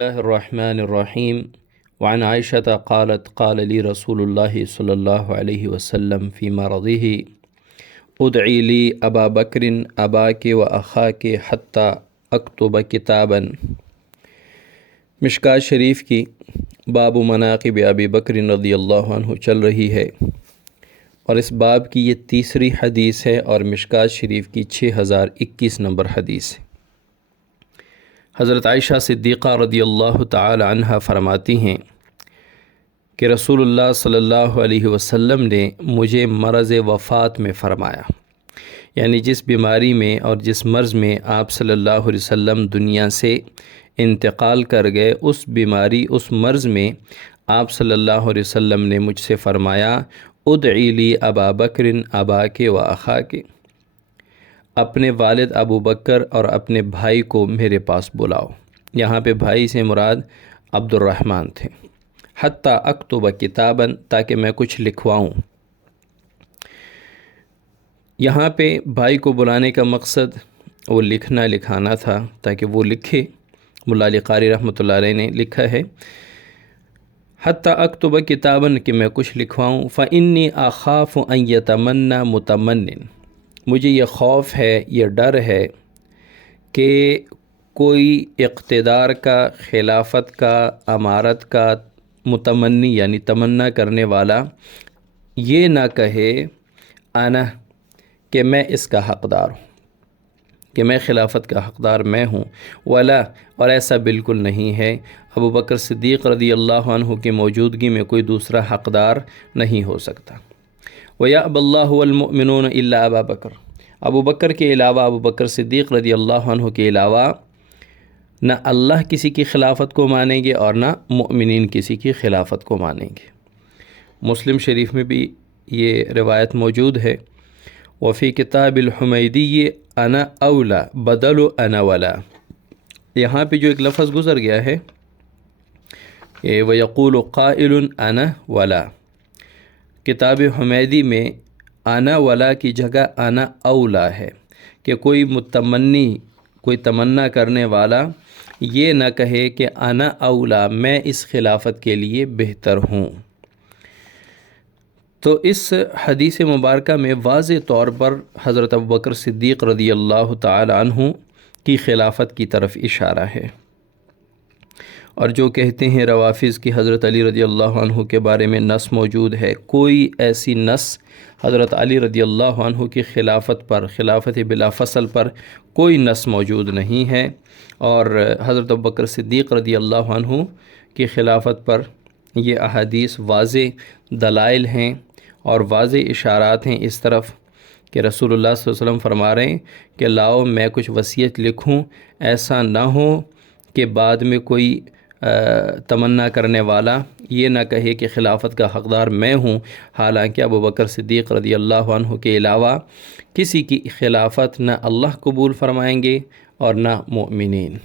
الله الرحمن الرحيم وعن عائشة قالت قال لي رسول الله صلى الله عليه وسلم في مرضه ادعي لي أبا بكر أباك وأخاك حتى أكتب كتابا۔ مشکوٰۃ شریف کی باب مناقب ابی بکر رضی اللہ عنہ چل رہی ہے، اور اس باب کی یہ تیسری حدیث ہے اور مشکوٰۃ شریف کی 6021 نمبر حدیث ہے۔ حضرت عائشہ صدیقہ رضی اللہ تعالی عنہ فرماتی ہیں کہ رسول اللہ صلی اللہ علیہ وسلم نے مجھے مرض وفات میں فرمایا، یعنی جس بیماری میں اور جس مرض میں آپ صلی اللہ علیہ وسلم دنیا سے انتقال کر گئے، اس بیماری اس مرض میں آپ صلی اللہ علیہ وسلم نے مجھ سے فرمایا ادعی لی ابا بکر اباک و اخاک، اپنے والد ابو بکر اور اپنے بھائی کو میرے پاس بلاؤ۔ یہاں پہ بھائی سے مراد عبد الرحمن تھے۔ حتیٰ اکتب کتاباً، تاکہ میں کچھ لکھواؤں۔ یہاں پہ بھائی کو بلانے کا مقصد وہ لکھانا تھا تاکہ وہ لکھے۔ مولا علی قاری رحمۃ اللہ علیہ نے لکھا ہے حتیٰ اکتب کتاباً، کہ میں کچھ لکھواؤں۔ فإنی اخاف ان یتمنی متمن، مجھے یہ خوف ہے، یہ ڈر ہے کہ کوئی اقتدار کا، خلافت کا، امارت کا متمنی یعنی تمنا کرنے والا یہ نہ کہے انا، کہ میں اس کا حقدار ہوں، کہ میں خلافت کا حقدار میں ہوں۔ ولا، اور ایسا بالکل نہیں ہے، ابو بکر صدیق رضی اللہ عنہ کی موجودگی میں کوئی دوسرا حقدار نہیں ہو سکتا۔ وَيَأْبَى اللَّهُ وَالْمُؤْمِنُونَ إِلَّا أَبَا بکر، ابو بکر کے علاوہ، ابو بکر صدیق رضی اللہ عنہ کے علاوہ نہ اللہ کسی کی خلافت کو مانیں گے اور نہ مؤمنین کسی کی خلافت کو مانیں گے۔ مسلم شریف میں بھی یہ روایت موجود ہے۔ وفی کتاب الحمیدی انا اولا بدل انا ولا، یہاں پہ جو ایک لفظ گزر گیا ہے وَيَقُولُ قَائِلٌ انا ولا، کتاب حمیدی میں انا ولا کی جگہ انا اولا ہے، کہ کوئی متمنی، کوئی تمنا کرنے والا یہ نہ کہے کہ انا اولا، میں اس خلافت کے لیے بہتر ہوں۔ تو اس حدیث مبارکہ میں واضح طور پر حضرت ابوبکر صدیق رضی اللہ تعالی عنہ کی خلافت کی طرف اشارہ ہے۔ اور جو کہتے ہیں روافظ کی حضرت علی رضی اللہ عنہ کے بارے میں نص موجود ہے، کوئی ایسی نص حضرت علی رضی اللہ عنہ کی خلافت پر، خلافت بلا فصل پر کوئی نص موجود نہیں ہے، اور حضرت ابوبکر صدیق رضی اللہ عنہ کی خلافت پر یہ احادیث واضح دلائل ہیں اور واضح اشارات ہیں اس طرف کہ رسول اللہ صلی اللہ علیہ وسلم فرما رہے ہیں کہ لاؤ میں کچھ وصیت لکھوں، ایسا نہ ہو کہ بعد میں کوئی تمنا کرنے والا یہ نہ کہے کہ خلافت کا حقدار میں ہوں، حالانکہ ابوبکر صدیق رضی اللہ عنہ کے علاوہ کسی کی خلافت نہ اللہ قبول فرمائیں گے اور نہ مؤمنین۔